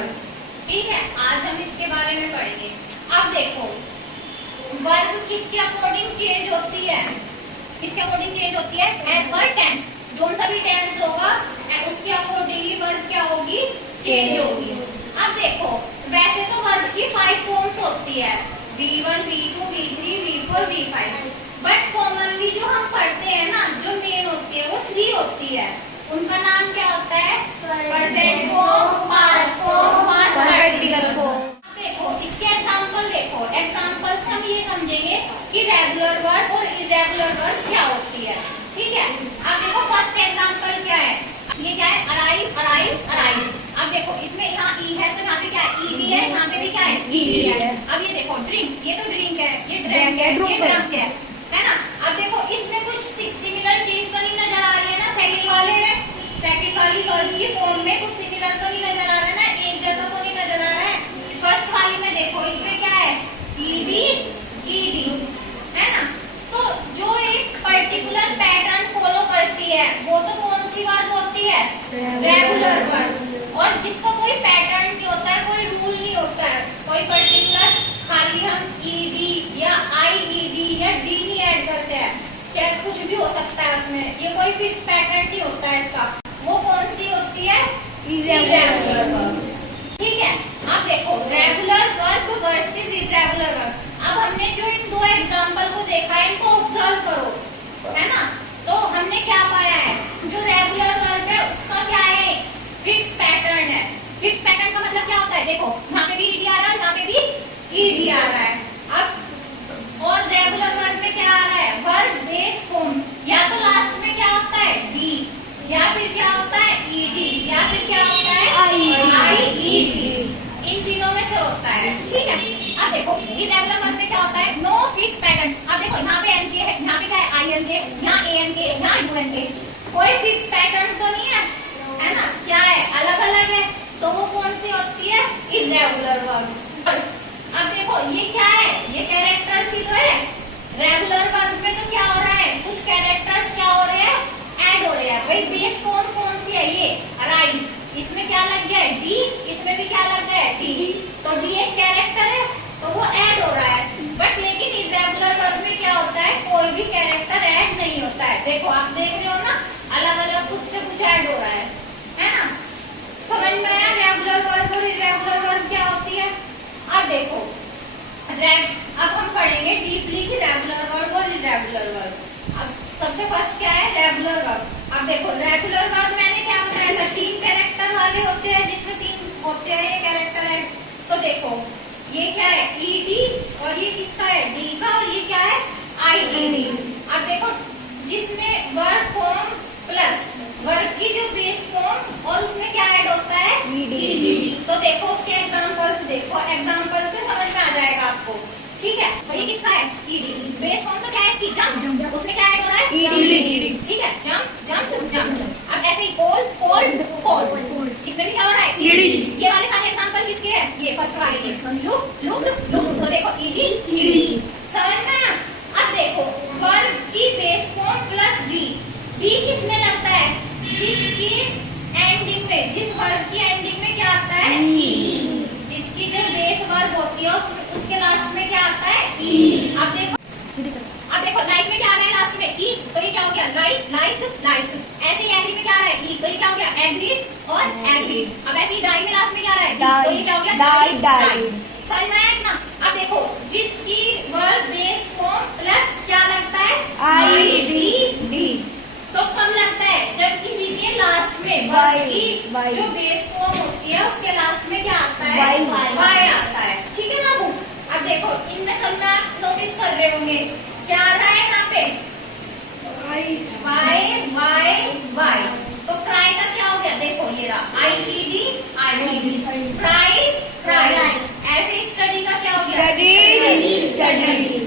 Verb. ठीक है, आज हम इसके बारे में पढ़ेंगे। अब देखो, वर्ब किसके अकॉर्डिंग चेंज होती है? किसके अकॉर्डिंग चेंज होती है? As per tense. जो सा भी टेंस होगा उसके अकॉर्डिंग ही वर्ब क्या होगी? चेंज होगी। अब देखो, वैसे तो वर्ब की 5 फॉर्म्स होती है, V1, V2, V3, V4, V5। But commonly जो हम पढ़ते हैं ना, जो मेन होती है वो 3 होती है। उनका नाम क्या होता है? Present form, past form, past participle form. देखो, इसके एग्जांपल देखो। एग्जांपल से हम ये समझेंगे कि रेगुलर वर्ब और इरेगुलर वर्ब क्या होती है। ठीक है, अब देखो फर्स्ट एग्जांपल क्या है? ये क्या है? Arrive, arrive, arrive. अब देखो, इसमें यहाँ ई है तो यहाँ पे क्या है? ईडी है। यहाँ पे भी क्या है? ईडी है। अब ये देखो, ड्रिंक, ये तो ड्रिंक है, ये ड्रिंक है, ये ड्रंक है ना? अब देखो, इसमें कुछ सिमिलर चीज तो नहीं नजर आ रही है ना? सेकंड वाले में, सेकंड वाली वर्ब की फॉर्म में कुछ सिमिलर तो नहीं नजर आ रहा है ना? एक जैसा तो नहीं नजर आ रहा है। फर्स्ट वाली में देखो, इसमें क्या है? ईडी, ईडी, है ना? तो जो एक पर्टिकुलर पैटर्न फॉलो करती है वो तो कौन सी वर्ब होती है? Regular verb. और जिसका कोई पैटर्न नहीं होता है, कोई रूल नहीं होता है, कोई पर्टिकुलर खाली हम ईडी या आईईडी या डी नहीं ऐड करते हैं, क्या कुछ भी हो सकता है उसमें, ये कोई फिक्स पैटर्न नहीं होता है इसका, वो कौन सी होती है? Irregular verb. ठीक है, अब देखो, regular verb versus irregular verb. अब हमने जो इन 2 एग्जांपल को देखा है, इनको ऑब्जर्व करो, है ना? तो हमने क्या पाया है? जो रेगुलर वर्ब है उसका क्या है? फिक्स पैटर्न है। फिक्स पैटर्न का मतलब क्या होता है? देखो, यहाँ पे भी ईडी आ रहा है, यहाँ पे भी ईडी आ रहा है। अब और रेगुलर वर्ब में क्या आ रहा है? वर्ब बेस फॉर्म, या तो लास्ट में क्या होता है? डी, या फिर क्या होता है? ईडी, या फिर क्या होता है? आईईडी। इन तीनों में से होता है। ठीक है, अब देखो, इरेगुलर वर्ब में क्या होता है? No fix pattern. अब देखो, यहाँ पे एनके है, यहाँ पे क्या है? आईएनके, यहाँ एएनके, यहाँ यूएनके। कोई फिक्स पैटर्न तो नहीं है ना? क्या है? अलग अलग है, तो वो कौन सी होती है? Irregular verb. अब देखो, ये क्या है? ये कैरेक्टर्स ही तो है। रेगुलर वर्ब में तो क्या हो रहा है? कुछ कैरेक्टर्स क्या हो रहे हैं? ऐड हो रहे हैं। भाई बेस फॉर्म कौन सी है? ये अराइव। इसमें क्या लग गया है? डी। इसमें भी क्या लग गया है? डी। तो डी एक कैरेक्टर है, तो वो ऐड हो रहा है। बट लेकिन इरेगुलर वर्ब में क्या होता है? कोई भी कैरेक्टर ऐड नहीं होता है। देखो, आप देख रहे हो ना, अलग अलग कुछ से कुछ ऐड हो रहा है ना? समझ में आया रेगुलर वर्ब और इरेगुलर वर्ब क्या होती है? अब देखो, अब हम पढ़ेंगे डीपली कि रेगुलर वर्ब और इरेगुलर वर्ब। अब सबसे फर्स्ट क्या है? Regular verb. अब देखो, रेगुलर वर्ब मैंने क्या बताया था? 3 कैरेक्टर वाले होते हैं, जिसमें 3 होते हैं ये कैरेक्टर है। तो देखो, ये क्या है? ईडी, और ये किसका है? डी का, और ये क्या है? आईईडी। अब देखो, जिसमें वर्ब फॉर्म प्लस वर्ब की जो बेस फॉर्म, और उसमें क्या ऐड होता है? ईडी। तो देखो, उसके एग्जांपल्स देखो, एग्जांपल से समझ में आ जाएगा आपको। ठीक है, तो ये किसका है? ईडी। बेस फॉर्म तो क्या है इसकी? जंप। उसमें क्या ऐड हो रहा है? ईडी। ठीक है, जंप, जंप, जंप। अब ऐसे ही पोल, पोल, पोल, इसमें भी क्या हो रहा है? ईडी। ये वाले सारे एग्जांपल किसके हैं? ये फर्स्ट वाले के। Look, look, look. तो देखो, ईडी, ईडी। समझ में आया? अब देखो, वर्ब की base form plus D. D किसमें लगता है? जिसकी एंडिंग में, जिस वर्ब की एंडिंग में क्या आता है? ई। जिसकी जो बेस वर्ब होती है उसके लास्ट में क्या आता है? ई। अब देखो, लाइक में क्या आ रहा है? लास्ट में ई, तो ये क्या हो गया? Like, like, like. ऐसे ही एग्री में क्या आ रहा है? ई, तो ये क्या हो गया? एग्रीड और एग्रीड। अब ऐसे ही डाई में लास्ट में क्या आ रहा है? तो ये क्या हो गया? Die, die. समझ में आया ना? अब देखो, जिसकी वर्ब बेस फॉर्म प्लस क्या लगता है? आईईडी। तो कब लगता है? जब किसी के लास्ट में वर्ब की जो बेस फॉर्म होती है उसके लास्ट में क्या आता है? वाई आता है। ठीक है बाबू? अब देखो, इनमें सब में आप नोटिस कर रहे होंगे, क्या आ रहा है यहाँ पे? Y, Y, Y. तो क्राई का क्या हो गया? देखो, ये रहा आईईडी, आईईडी। Cry, cry. ऐसे स्टडी का क्या हो गया? Study, study.